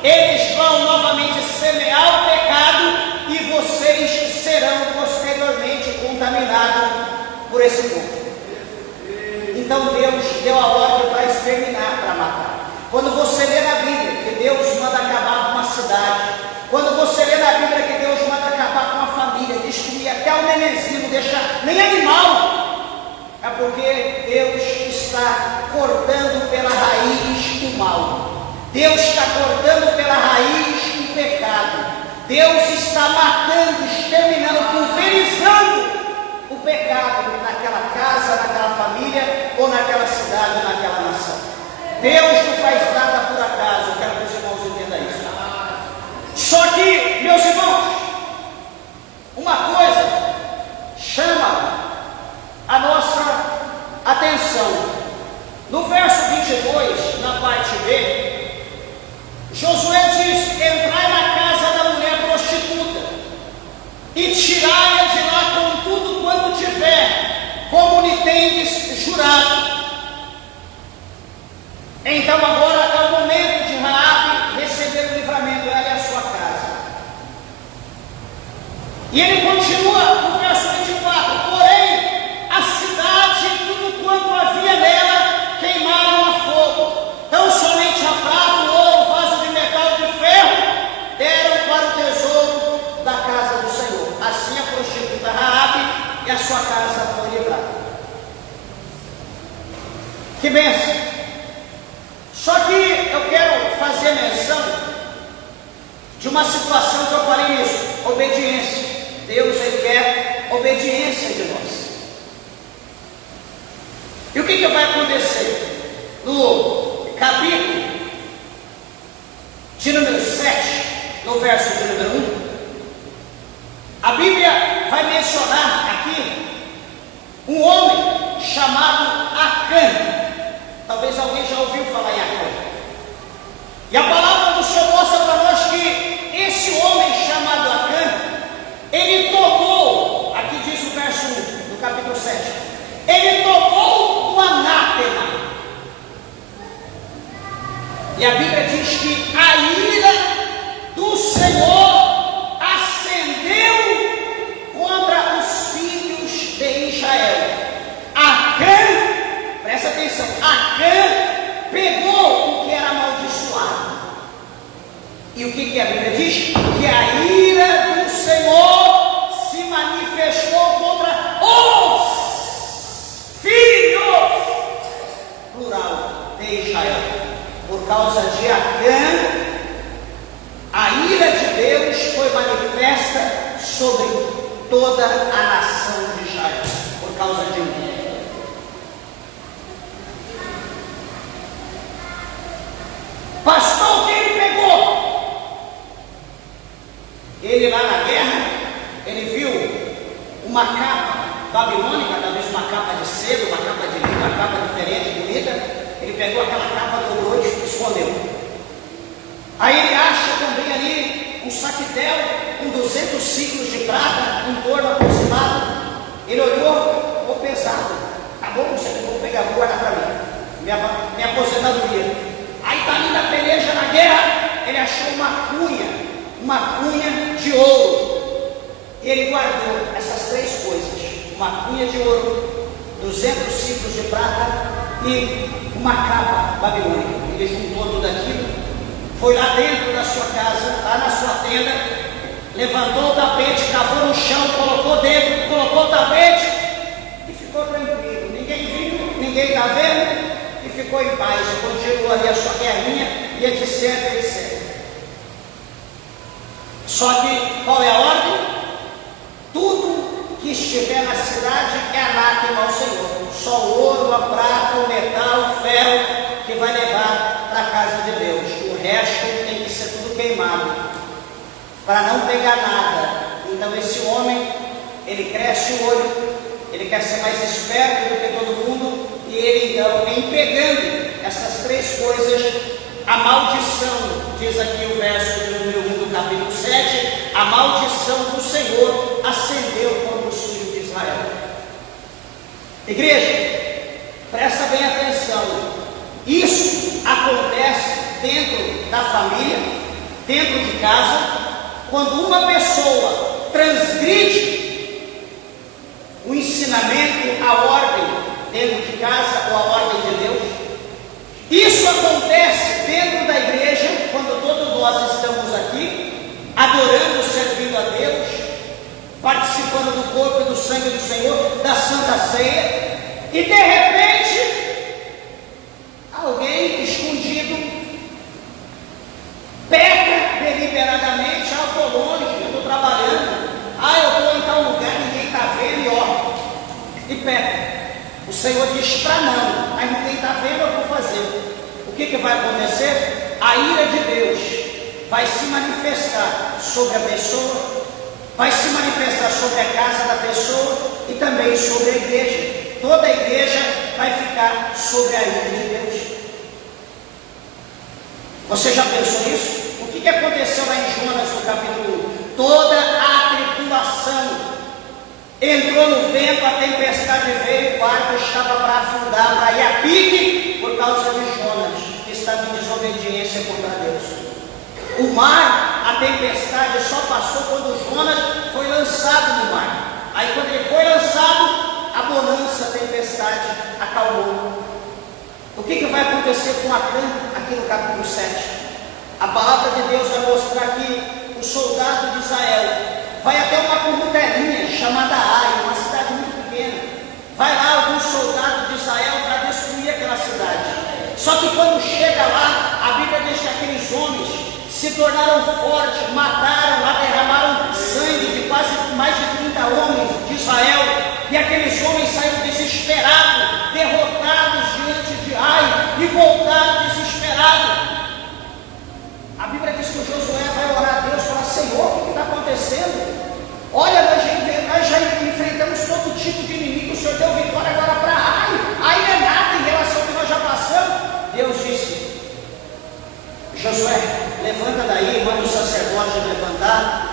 eles vão novamente semear o pecado e vocês serão posteriormente contaminados por esse povo. Então Deus deu a ordem para exterminar, para matar. Quando você lê na Bíblia que Deus manda acabar com uma cidade, quando você lê na Bíblia que Deus manda acabar com uma família, destruir até o nenenzinho, não deixar nem animal, é porque Deus está cortando pela raiz o mal. Deus está cortando pela raiz o pecado. Deus está matando, exterminando, pulverizando o pecado naquela casa, naquela família, ou naquela cidade, ou naquela nação. Deus não faz nada por acaso. Eu quero que os irmãos entendam isso. Só que, meus irmãos, uma coisa chama a nossa atenção. No verso 22, na parte B, Josué diz: entrai jurado. Então agora é o momento de Raabe receber o livramento, ela e a sua casa. E ele continua no verso 24: porém, a cidade e tudo quanto havia nela queimaram a fogo. Tão somente a prata, ouro, vaso de metal e de ferro deram para o tesouro da casa do Senhor. Assim a prostituta Raabe e a sua casa foi livrada. Que bênção! Só que eu quero fazer menção de uma situação que eu falei nisso: obediência. Deus, Ele quer obediência de nós. E o que vai acontecer? No capítulo de número 7, no verso de número 1, a Bíblia vai mencionar aqui um homem chamado Acã. Talvez alguém já ouviu falar em Acã. E a palavra do Senhor mostra para nós que esse homem chamado Acã, ele tomou, aqui diz o verso 1 do capítulo 7, ele tomou o anátema. E a Bíblia diz que a ira do Senhor acendeu contra os filhos de Israel. Acã, presta atenção, Acã pegou o que era amaldiçoado. E o que a Bíblia diz? Que a ira do Senhor se manifestou contra os filhos, plural, de Israel. Por causa de Acã, a ira de Deus foi manifesta sobre toda a nação de Israel, por causa de um. Pastor, o que ele pegou? Ele lá na guerra, ele viu uma capa babilônica, talvez uma capa de seda, uma capa de linho, uma capa diferente, bonita. Ele pegou aquela capa, dobrou e escondeu. Aí ele acha também ali um saquitel com 200 ciclos de prata, um torno aproximado. Ele olhou, ficou pesado. Tá bom, você vou pegar, vou guardar para mim, minha aposentadoria. Aí está ali na peleja, na guerra, ele achou uma cunha de ouro. E ele guardou essas três coisas: uma cunha de ouro, 200 ciclos de prata e uma capa babilônica. Ele juntou tudo aquilo, foi lá dentro da sua casa, lá na sua tenda, levantou o tapete, cavou no chão, colocou dentro, colocou o tapete e ficou tranquilo. Ninguém viu, ninguém está vendo. E ficou em paz, e continuou ali a sua guerrinha, e etc, etc. Só que, qual é a ordem? Tudo que estiver na cidade é anátema ao Senhor. Só o ouro, a prata, o metal, o ferro, que vai levar para a casa de Deus. O resto tem que ser tudo queimado, para não pegar nada. Então esse homem, ele cresce o olho, ele quer ser mais esperto do que todo mundo. E ele então, em pegando essas três coisas, a maldição, diz aqui o verso de número 1 do capítulo 7, a maldição do Senhor acendeu contra os filhos de Israel. Igreja, presta bem atenção, isso acontece dentro da família, dentro de casa, quando uma pessoa transgride o ensinamento, a ordem dentro de casa ou a ordem de Deus. Isso acontece dentro da igreja, quando todos nós estamos aqui, adorando, servindo a Deus, participando do corpo e do sangue do Senhor, da Santa Ceia, e de repente, alguém escondido, peca deliberadamente, eu estou longe, eu estou trabalhando, eu estou em tal lugar, ninguém está vendo, e peca. O Senhor diz para não, mas ninguém está vendo, eu vou fazer. O que vai acontecer? A ira de Deus vai se manifestar sobre a pessoa, vai se manifestar sobre a casa da pessoa e também sobre a igreja. Toda a igreja vai ficar sobre a ira de Deus. Você já pensou nisso? O que aconteceu lá em Jonas no capítulo 1? Toda a tribulação Entrou no vento, a tempestade veio, o barco estava para afundar, para ir a pique, por causa de Jonas, que estava em desobediência contra Deus. O mar, a tempestade só passou quando Jonas foi lançado no mar. Aí quando ele foi lançado, a bonança, a tempestade acalmou. O que vai acontecer com Acã aqui no capítulo 7? A palavra de Deus vai mostrar que o soldado de Israel vai até uma comunidade chamada Ai, uma cidade muito pequena. Vai lá alguns soldados de Israel para destruir aquela cidade. Só que quando chega lá, a Bíblia diz que aqueles homens se tornaram fortes, mataram, lá derramaram sangue de quase mais de 30 homens de Israel. E aqueles homens saíram desesperados, derrotados diante de Ai, e voltaram desesperados. A Bíblia diz que o Josué vai orar a Deus e falar: Senhor, o que está acontecendo? Olha, nós já enfrentamos todo tipo de inimigo, o Senhor deu vitória agora para Ai. Ai não é nada em relação ao que nós já passamos. Deus disse: Josué, levanta daí, manda os sacerdotes levantar.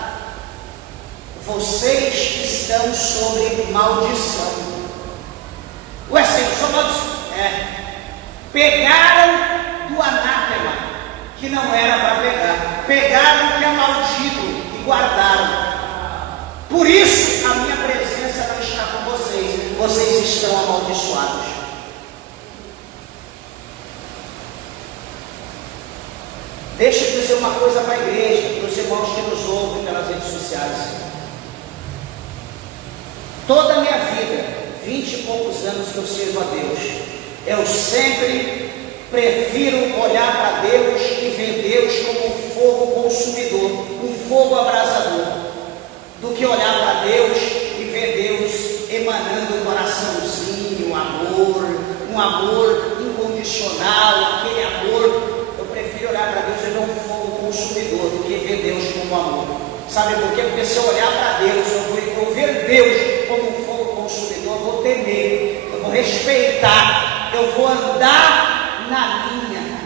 Vocês estão sobre maldição. Ué, Senhor, só maldição? Pegaram do anátema, que não era para pegar. Pegaram o que é maldito e guardaram. Por isso a minha presença não está com vocês. Vocês estão amaldiçoados. Deixa eu dizer uma coisa para a igreja, para os irmãos que nos ouvem pelas redes sociais. Toda a minha vida, 20 e poucos anos que eu sirvo a Deus, eu sempre prefiro olhar para Deus e ver Deus como um fogo consumidor, um fogo abrasador, do que olhar para Deus e ver Deus emanando um coraçãozinho, um amor incondicional, aquele amor. Eu prefiro olhar para Deus e ver um fogo consumidor do que ver Deus como um amor. Sabe por quê? Porque se eu olhar para Deus, eu vou ver Deus como um fogo consumidor, eu vou temer, eu vou respeitar, eu vou andar na linha.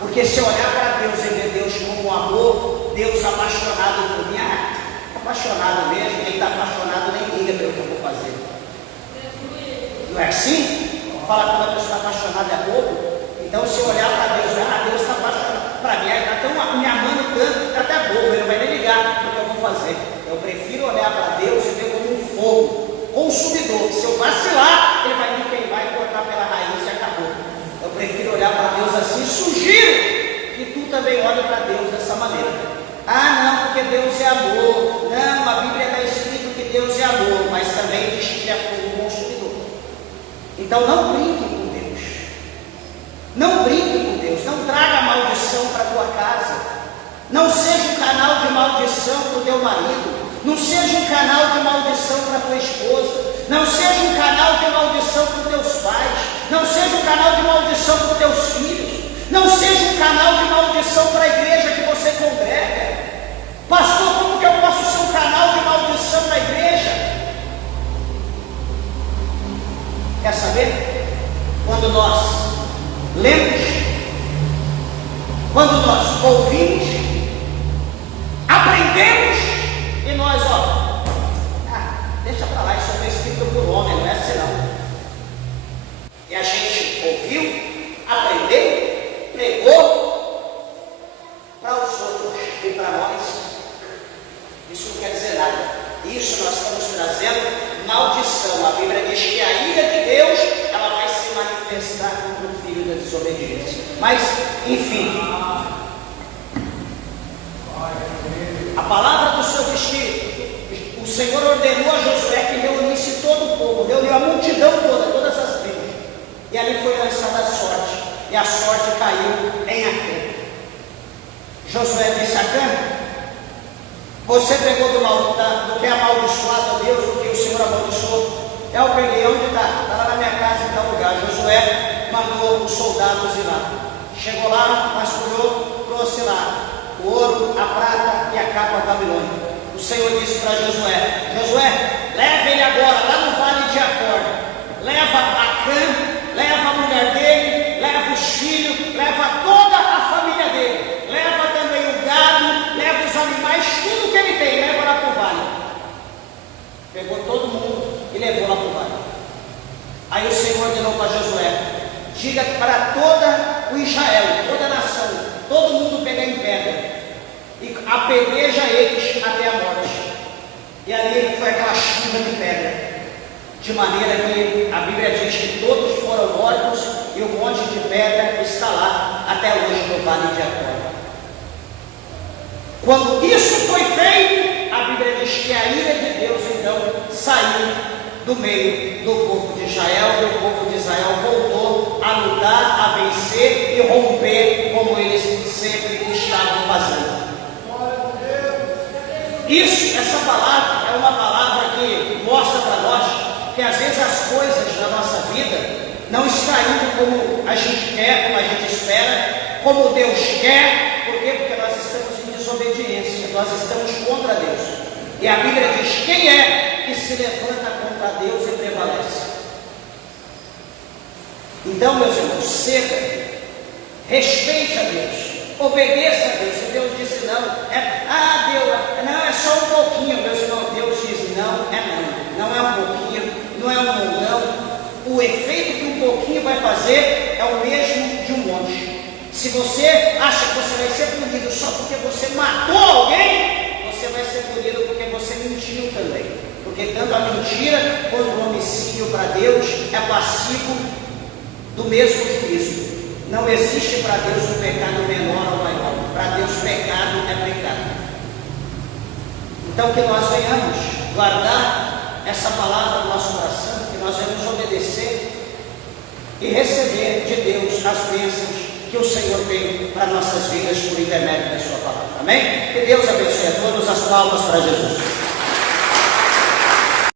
Porque se eu olhar para Deus e ver Deus como um amor, Deus apaixonado por mim, apaixonado mesmo, quem está apaixonado nem liga pelo que eu vou fazer. Não é assim? Fala quando a pessoa está apaixonada é bobo. Então se eu olhar para Deus, Deus está apaixonado. Para mim, ele está tão me amando tanto, está até bobo, ele não vai nem ligar no que eu vou fazer. Eu prefiro olhar para Deus e ver como um fogo consumidor. Se eu vacilar, ele vai me queimar e cortar pela raiz e acabou. Eu prefiro olhar para Deus assim. Sugiro que tu também olhe para Deus dessa maneira. Não, porque Deus é amor. Não, a Bíblia está escrito que Deus é amor, mas também diz que ele é fogo consumidor. Então não brinque com Deus. Não brinque com Deus. Não traga maldição para a tua casa. Não seja um canal de maldição para o teu marido. Não seja um canal de maldição para a tua esposa. Não seja um canal de maldição para os teus pais. Não seja um canal de maldição para os teus filhos. Não seja um canal de maldição para a igreja que você congrega. Pastor, como que eu posso ser um canal de maldição na igreja? Quer saber? Quando nós lemos, quando nós ouvimos, aprendemos e nós, deixa para lá, isso foi escrito por homem, não é assim não. E a gente ouviu, aprendeu, pregou para os outros e para nós. Isso não quer dizer nada. Isso nós estamos trazendo maldição. A Bíblia diz que a ira de Deus, ela vai se manifestar contra o filho da desobediência. Mas, enfim, a palavra do Senhor diz que o Senhor ordenou a Josué que reunisse todo o povo, reuniu a multidão toda, todas as tribos. E ali foi lançada a sorte. E a sorte caiu em Acã. Josué disse a Acã: você pegou do que é amaldiçoado a Deus, do que o Senhor amaldiçoou? Eu peguei, onde está? Está lá na minha casa, em tal lugar. Josué mandou os soldados ir lá. Chegou lá, vasculhou, trouxe lá o ouro, a prata e a capa babilônica. O Senhor disse para Josué: Josué, leva ele agora lá no vale de Acor. Leva Acã, leva a mulher dele, leva os filhos, leva toda a família dele. Leva também o gado, leva os animais, tudo que ele tem, leva lá para o vale. diga para toda o Israel, toda a nação, todo mundo pegar em pedra e apedreja eles até a morte. E ali foi aquela chuva de pedra, de maneira que a Bíblia diz que todos foram mortos e o monte de pedra está lá até hoje no Vale de Acor. Quando isso foi feito, a Bíblia diz que a ira de Deus então saiu do meio do povo de Israel, e o povo de Israel voltou a lutar, a vencer e romper como eles sempre estavam fazendo. Isso, essa palavra é uma palavra que mostra para nós que às vezes as coisas na nossa vida não estão indo como a gente quer, como a gente espera, como Deus quer. Por quê? Porque nós estamos em desobediência, nós estamos contra Deus. E a Bíblia diz: quem é que se levanta contra Deus e prevalece? Então, meus irmãos, ceda, respeite a Deus, obedeça a Deus. Se Deus disse não, Deus, não, é só um pouquinho, meus irmãos. Deus diz não, não é um pouquinho, não é um montão. O efeito que um pouquinho vai fazer é o mesmo de um monte. Se você acha que você vai ser punido só porque você matou alguém, você vai ser punido porque você mentiu também. Porque tanto a mentira quanto o homicídio para Deus é passivo do mesmo juízo. Não existe para Deus um pecado menor ou maior. Para Deus pecado é pecado. Então que nós venhamos guardar essa palavra no nosso coração, que nós venhamos obedecer e receber de Deus as bênçãos que o Senhor tem para nossas vidas por intermédio da sua palavra. Amém? Que Deus abençoe a todos. As palmas para Jesus.